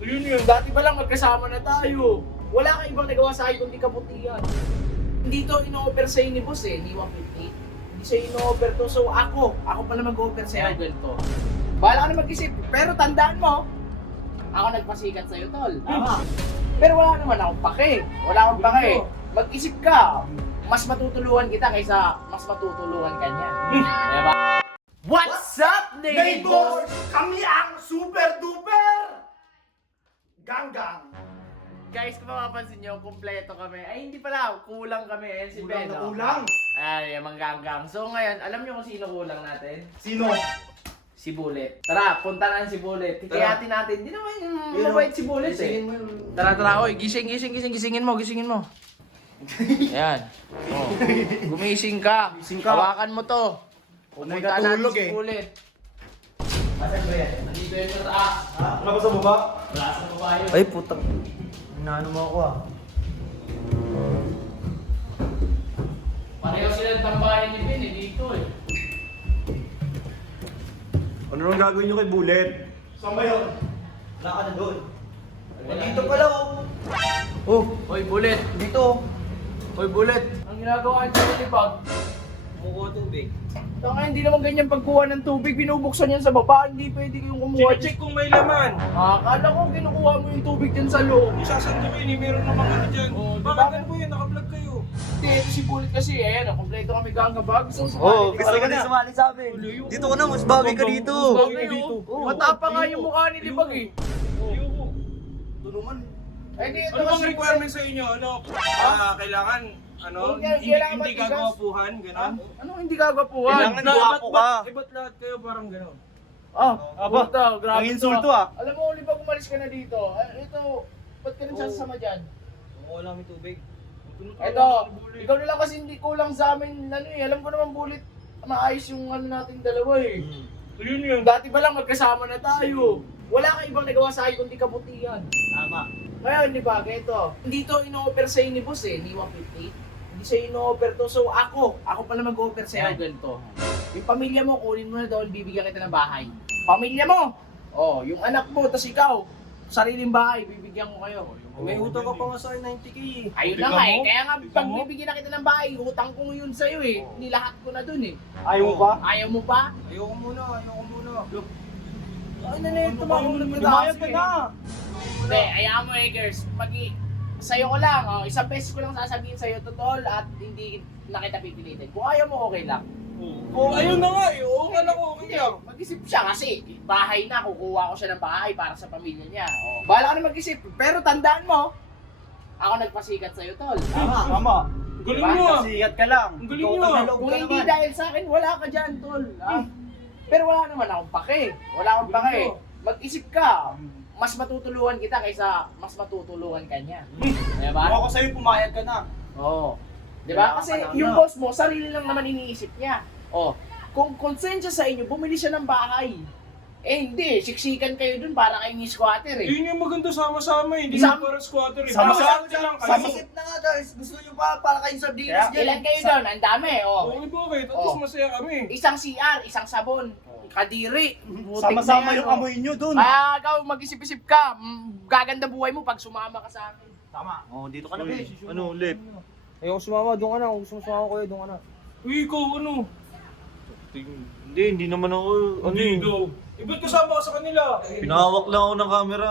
Yun yun, dati pa lang magkasama na tayo. Wala kang ibang nagawa sa akin kundi kabutihan. Hindi to ino-offer sa'yo ni boss eh, ni 150. Hindi siya ino-offer to, so ako pala mag-offer sa'yo ganito. Bahala ka na mag-isip, pero tandaan mo, ako nagpasikat sa'yo tol. Tama. Pero wala naman akong pake. Wala akong pake. Mag-isip ka, mas matutulungan kita kaysa mas matutulungan ka niya. Diba? What's up, neighbors? Kami ang super duper ganggang. Guys, kung mapapansin nyo, kumpleto kami. Ay, hindi pala, kulang kami. Ayan si Ben. Kulang na oh. kulang. Ay, yung mangganggang. So ngayon, alam nyo kung sino kulang natin? Sino? Si Bullet. Tara, punta na si Bullet. Hikayatin natin. Hindi naman mabait si Bullet eh. Tara, oy. Gisingin mo. Ayan. Oh. Gumising ka. Gising ka. Hawakan mo to. May Pupunta natin natulog si eh. Bullet. Asan ba yan? Nandito yan sa taas. Ano ba sa baba? Wala sa baba yun. Ay, putang. Inaano mo ako ah. Pareho silang tambayan ni Ben eh, dito eh. Ano nang gagawin nyo kay Bullet? Saan ba yun? Wala ka na doon. Dito pala oh. Oh, Hoy, Bullet. dito. Hoy, Bullet. Ang ginagawa niyo sa libag. Kumukuha tubig. Tanga, hindi naman ganyan pagkuha ng tubig. Binubuksan yan sa baba. Hindi pwede kayong kumuha. Check kung may laman. Akala ko kinukuha mo yung tubig dyan sa loob. Isasandukin eh, meron namang ano dyan. Oh, di ba? Bakit ano po yun? Naka-vlog kayo. Hindi, ito si Bullet kasi. Ayan, kompleto kami gangabag. So, Oh, gusto ka na sumali sa amin. Dito ka na, mas bagay ka dito. Bagay dito. Matapa nga yung mukha ni Libag eh. Ayoko. Ito naman. Ay, di, ito Ano bang kasi requirement sa inyo? Ano? Kailangan, ano? Kailangan Hindi matigas. gagawapuhan, gano'n? Ano hindi gagapuhan? Kailangan gwapo ka. Ba't lahat kayo parang gano'n? Aba, grabe ang insulto ah. Alam mo, Libag, umalis ka na dito. Ito, ba't ka rin sasama dyan? Kumuha lang may tubig. Ito, ikaw na lang kasi hindi kulang sa amin, ano eh, alam ko naman Bullet, maayos yung ano natin dalawa eh. Yun yun. Dati pa lang magkasama na tayo. Wala kang ibang nagawa sa akin kundi kabutihan. Tama. Ngayon, di ba, ganito, hindi to ino-offer sa'yo ni boss eh, ni 150. Hindi siya ino-offer to, so ako pala mag-offer sa'yo ganito. Yung pamilya mo, kunin mo na daw, bibigyan kita ng bahay. Pamilya mo! Oh, yung anak mo, tas ikaw, sariling bahay, bibigyan ko kayo. May utang ka pa nga sa akin 90k eh. Ayun na nga eh, kaya nga pag bibigyan na kita ng bahay, utang ko yun sa'yo eh. Nilahat ko na dun eh. Ayaw mo ba? Ayaw mo pa? Ayoko muna. Ay na yun, tumawag na Lumayag ka na. Hindi, ayaw mo Eggers. Sa'yo ko lang, isang beses ko lang sasabihin sa'yo totoo at hindi na kita pipilitin. Kung ayaw mo, okay lang. Oh, ayun na nga eh. Oo, kala ko okay Hindi, lang. mag-isip siya kasi bahay na, kukuha ko siya ng bahay para sa pamilya niya. Bahala ka na mag-isip, pero tandaan mo, ako nagpasikat sa'yo tol. Tama. Galing mo ah. Sikat ka lang. Ang galing mo Ikaw ah. ang Kung ka hindi naman. dahil sa akin, wala ka dyan tol. Pero wala naman akong pake. Wala akong pake. Mag-isip ka, mas matutulungan kita kaysa mas matutulungan ka niya. Diba? Kung ako sa'yo, pumayag ka na. Oo. Diba? Kasi yung boss mo, sarili lang naman iniisip niya. Oh, kung konsensya sa inyo, bumili siya ng bahay. Eh hindi, siksikan kayo dun para kayong squatter eh. Yun yung maganda sama-sama eh. Hindi Sama- mo parang squatter eh. Sama-sama Basta lang kayo. Sama-sip na nga guys. Gusto nyo pa para kayong sardinas dyan. Ilan kayo doon? Ang dami, oh. Okay ba okay? Tapos Oh. masaya kami. Isang CR, isang sabon, kadiri. Butik Sama-sama na yan, yung oh. amoy nyo dun. Kaya ikaw mag-isip-isip ka, gaganda buhay mo pag sumama ka sa akin. Tama. Oh, dito ka na, be. Ano ulit? Ayoko sumama, doon ka na. Kung gusto mo sumama ko, doon ka na. Uy, ikaw ano? Hindi naman ako, ano Hindi eh. daw. Eh, ba't kasama ka sa kanila? Pinahawak lang ako ng camera.